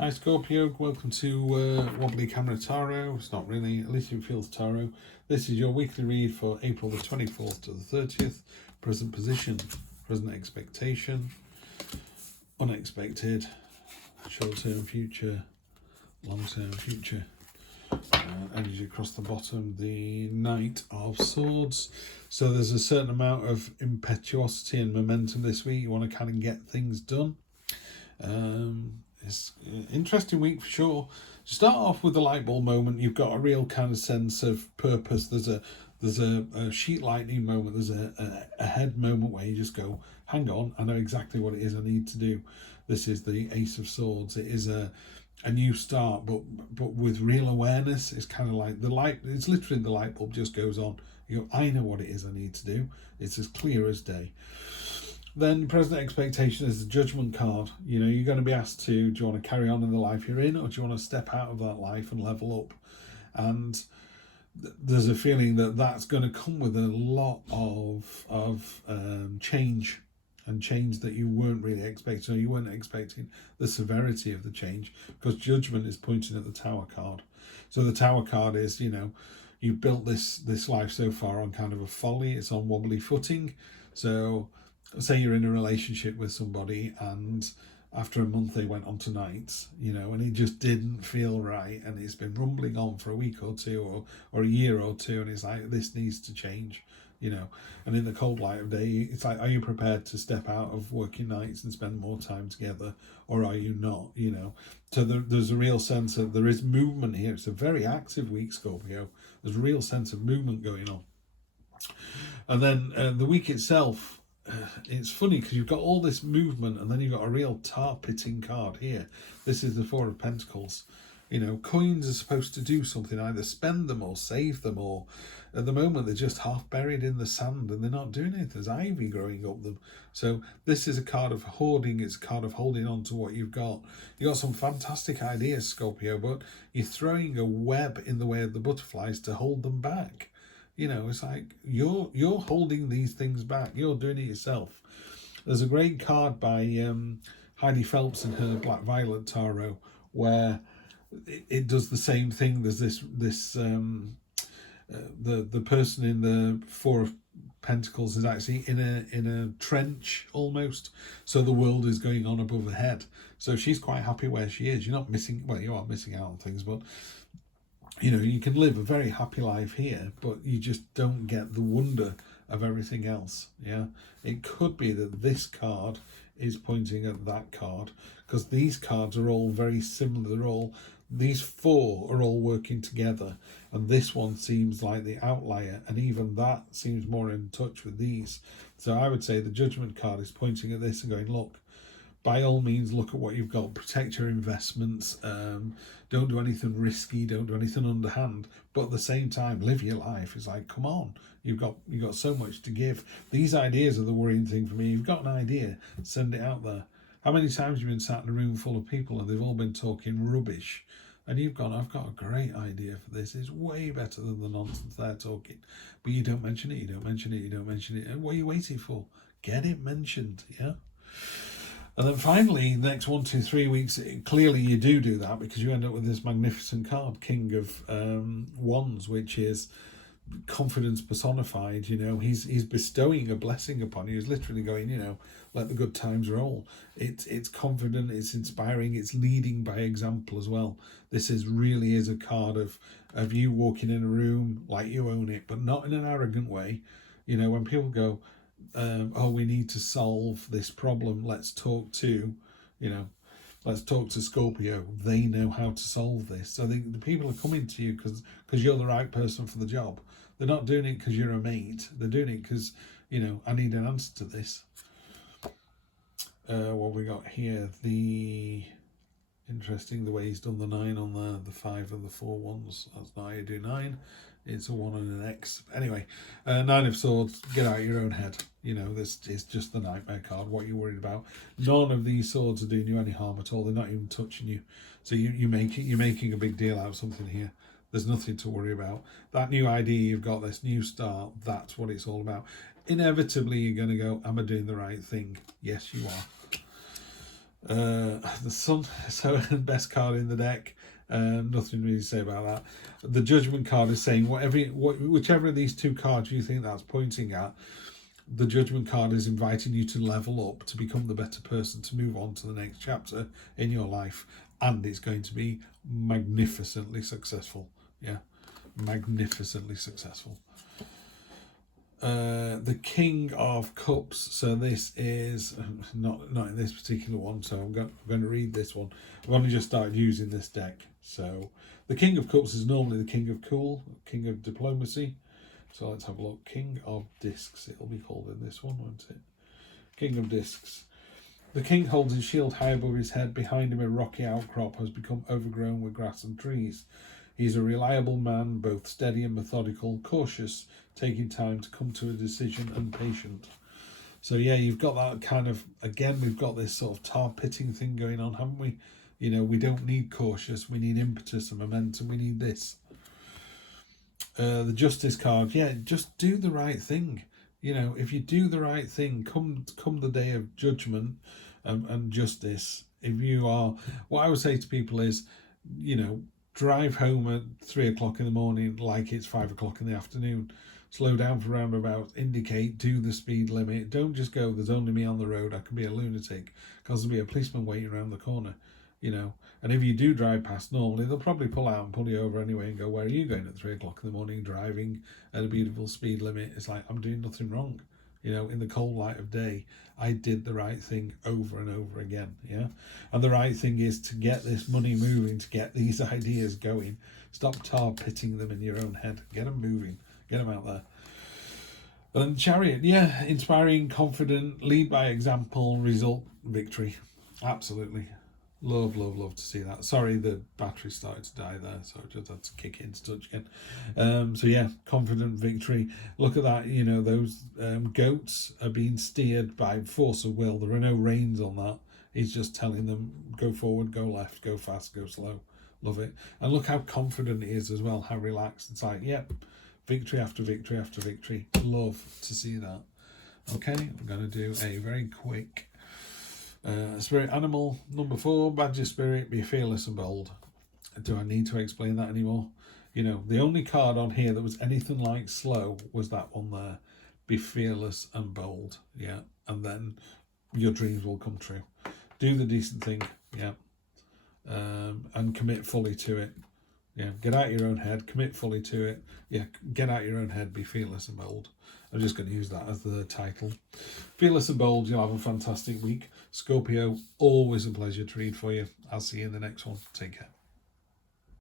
Hi Scorpio, welcome to Wobbly Camera Tarot. It's not really, at least it feels tarot. This is your weekly read for April the 24th to the 30th. Present position, present expectation, unexpected, short-term future, long-term future. Energy across the bottom, the Knight of Swords. So there's a certain amount of impetuosity and momentum this week. You want to kind of get things done. It's an interesting week for sure. To start off with the light bulb moment, you've got a real kind of sense of purpose. There's a sheet lightning moment. There's a head moment where you just go, hang on, I know exactly what it is I need to do. This is the Ace of Swords. It is a new start, but with real awareness. It's kind of like the light. It's literally the light bulb just goes on. You go, I know what it is I need to do. It's as clear as day. Then present expectation is the Judgment card. You know, you're going to be asked to, do you want to carry on in the life you're in, or do you want to step out of that life and level up? And there's a feeling that that's going to come with a lot of change, and change that you weren't really expecting, or you weren't expecting the severity of the change, because Judgment is pointing at the Tower card. So the Tower card is, you know, you've built this life so far on kind of a folly. It's on wobbly footing. So say you're in a relationship with somebody and after a month they went on to nights, you know, and it just didn't feel right, and it's been rumbling on for a week or two, or a year or two, and it's like, this needs to change, you know. And in the cold light of day, it's like, are you prepared to step out of working nights and spend more time together, or are you not, you know? So there's a real sense of, there is movement here. It's a very active week, Scorpio. There's a real sense of movement going on. And then the week itself, it's funny because you've got all this movement, and then you've got a real tar-pitting card here. This is the Four of Pentacles. You know, coins are supposed to do something, either spend them or save them, or at the moment they're just half buried in the sand and they're not doing it. There's ivy growing up them. So this is a card of hoarding. It's a card of holding on to what you've got. You've got some fantastic ideas, Scorpio, but you're throwing a web in the way of the butterflies to hold them back. You know, it's like you're holding these things back. You're doing it yourself. There's a great card by Heidi Phelps in her Black Violet Tarot where it does the same thing. There's this the person in the Four of Pentacles is actually in a trench almost, so the world is going on above her head. So she's quite happy where she is. You're not missing, well, you are missing out on things, but you know, you can live a very happy life here, but you just don't get the wonder of everything else. Yeah, it could be that this card is pointing at that card, because these cards are all very similar. They're all, these four are all working together, and this one seems like the outlier, and even that seems more in touch with these. So I would say the Judgment card is pointing at this and going, look, by all means, look at what you've got. Protect your investments. Don't do anything risky. Don't do anything underhand. But at the same time, live your life. It's like, come on, you've got so much to give. These ideas are the worrying thing for me. You've got an idea, send it out there. How many times have you been sat in a room full of people and they've all been talking rubbish, and you've gone, I've got a great idea for this. It's way better than the nonsense they're talking. But you don't mention it. You don't mention it. You don't mention it. And what are you waiting for? Get it mentioned. Yeah. And then finally, the next 1, 2, 3 weeks, clearly you do that, because you end up with this magnificent card, King of Wands, which is confidence personified. You know, he's bestowing a blessing upon you. He's literally going, you know, let the good times roll. It's confident, it's inspiring, it's leading by example as well. This really is a card of you walking in a room like you own it, but not in an arrogant way. You know, when people go, oh, we need to solve this problem, let's talk to Scorpio. They know how to solve this. So the people are coming to you because you're the right person for the job. They're not doing it because you're a mate. They're doing it because, you know, I need an answer to this. What we got here, interesting the way he's done the 9 on the 5 and the 4 ones. That's not how you do 9. It's a 1 and an X. Anyway, 9 of Swords, get out of your own head. You know, this is just the nightmare card. What you're worried about. None of these swords are doing you any harm at all. They're not even touching you. So you're making a big deal out of something here. There's nothing to worry about. That new idea you've got, this new start, that's what it's all about. Inevitably, you're going to go, am I doing the right thing? Yes, you are. The Sun, so best card in the deck. Nothing really to say about that. The Judgment card is saying whichever of these two cards you think that's pointing at, the Judgment card is inviting you to level up, to become the better person, to move on to the next chapter in your life, and it's going to be magnificently successful. Yeah, magnificently successful. The King of Cups. So this is not in this particular one. So I'm going to read this one. I've only just started using this deck. So the King of Cups is normally the King of Cool, King of Diplomacy. So let's have a look. King of Discs, it'll be called in this one, won't it? King of Discs. The king holds his shield high above his head. Behind him a rocky outcrop has become overgrown with grass and trees. He's a reliable man, both steady and methodical, cautious, taking time to come to a decision, and patient. So yeah, you've got that kind of, again, we've got this sort of tar pitting thing going on, haven't we? You know, we don't need cautious, we need impetus and momentum, we need this. The Justice card, yeah, just do the right thing. You know, if you do the right thing, come the day of judgment and justice, if you are, what I would say to people is, you know, drive home at 3 o'clock in the morning like it's 5 o'clock in the afternoon. Slow down for roundabouts, indicate, do the speed limit. Don't just go, there's only me on the road, I can be a lunatic, because there'll be a policeman waiting around the corner, you know. And if you do drive past normally, they'll probably pull out and pull you over anyway and go, where are you going at 3 o'clock in the morning driving at a beautiful speed limit? It's like, I'm doing nothing wrong. You know, in the cold light of day, I did the right thing over and over again, yeah? And the right thing is to get this money moving, to get these ideas going. Stop tar pitting them in your own head. Get them moving. Get them out there. And Chariot, yeah, inspiring, confident, lead by example, result, victory. Absolutely. Love to see that. Sorry, the battery started to die there, so I just had to kick into touch again. So yeah, confident victory. Look at that, you know, those goats are being steered by force of will. There are no reins on that. He's just telling them, go forward, go left, go fast, go slow. Love it. And look how confident he is as well, how relaxed. It's like, yep, victory after victory after victory. Love to see that. Okay, I'm going to do a very quick spirit animal number 4, badge your spirit, be fearless and bold. Do I need to explain that anymore? You know, the only card on here that was anything like slow was that one there. Be fearless and bold, yeah, and then your dreams will come true. Do the decent thing, yeah, and commit fully to it. Yeah, get out your own head, commit fully to it. Yeah, get out your own head, be fearless and bold. I'm just going to use that as the title. Fearless and bold, you'll have a fantastic week. Scorpio, always a pleasure to read for you. I'll see you in the next one. Take care.